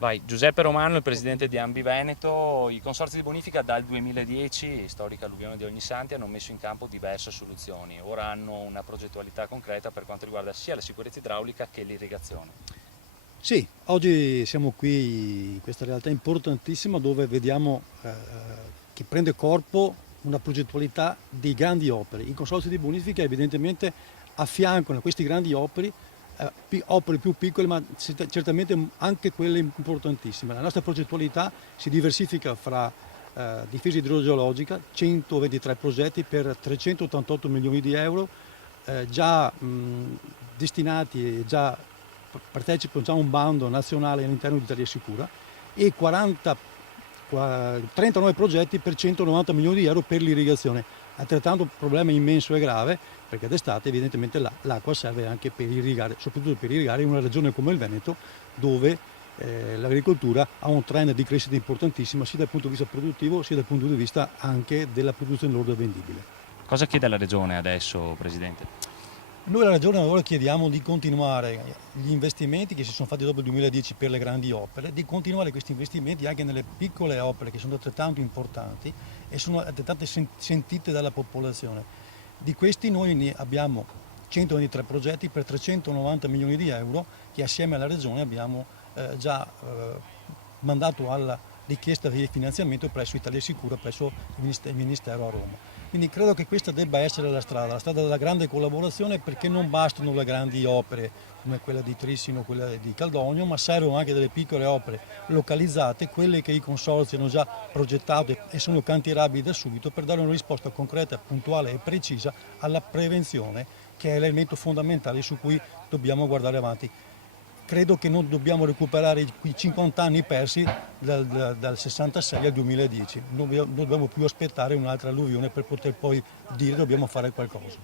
Vai, Giuseppe Romano, il presidente di Ambi Veneto. I consorzi di bonifica dal 2010, storica alluvione di Ognissanti, hanno messo in campo diverse soluzioni. Ora hanno una progettualità concreta per quanto riguarda sia la sicurezza idraulica che l'irrigazione. Sì, oggi siamo qui in questa realtà importantissima dove vediamo che prende corpo una progettualità di grandi opere. I consorzi di bonifica evidentemente affiancano a questi grandi opere opere più piccole ma certamente anche quelle importantissime. La nostra progettualità si diversifica fra difesa idrogeologica, 123 progetti per 388 milioni di euro già destinati e già partecipano già a un bando nazionale all'interno di Italia Sicura e 39 progetti per 190 milioni di euro per l'irrigazione. Altrettanto problema immenso e grave perché d'estate evidentemente l'acqua serve anche per irrigare, soprattutto per irrigare in una regione come il Veneto dove l'agricoltura ha un trend di crescita importantissima sia dal punto di vista produttivo sia dal punto di vista anche della produzione lorda vendibile. Cosa chiede la Regione adesso, Presidente? Noi alla Regione ora chiediamo di continuare gli investimenti che si sono fatti dopo il 2010 per le grandi opere, di continuare questi investimenti anche nelle piccole opere che sono altrettanto importanti e sono altrettanto sentite dalla popolazione. Di questi noi ne abbiamo 123 progetti per 390 milioni di euro che assieme alla Regione abbiamo già mandato alla richiesta di finanziamento presso Italia Sicura, presso il Ministero a Roma. Quindi credo che questa debba essere la strada della grande collaborazione perché non bastano le grandi opere come quella di Trissino, quella di Caldogno, ma servono anche delle piccole opere localizzate, quelle che i consorzi hanno già progettato e sono cantierabili da subito per dare una risposta concreta, puntuale e precisa alla prevenzione che è l'elemento fondamentale su cui dobbiamo guardare avanti. Credo che non dobbiamo recuperare i 50 anni persi dal 66 al 2010, non dobbiamo più aspettare un'altra alluvione per poter poi dire dobbiamo fare qualcosa.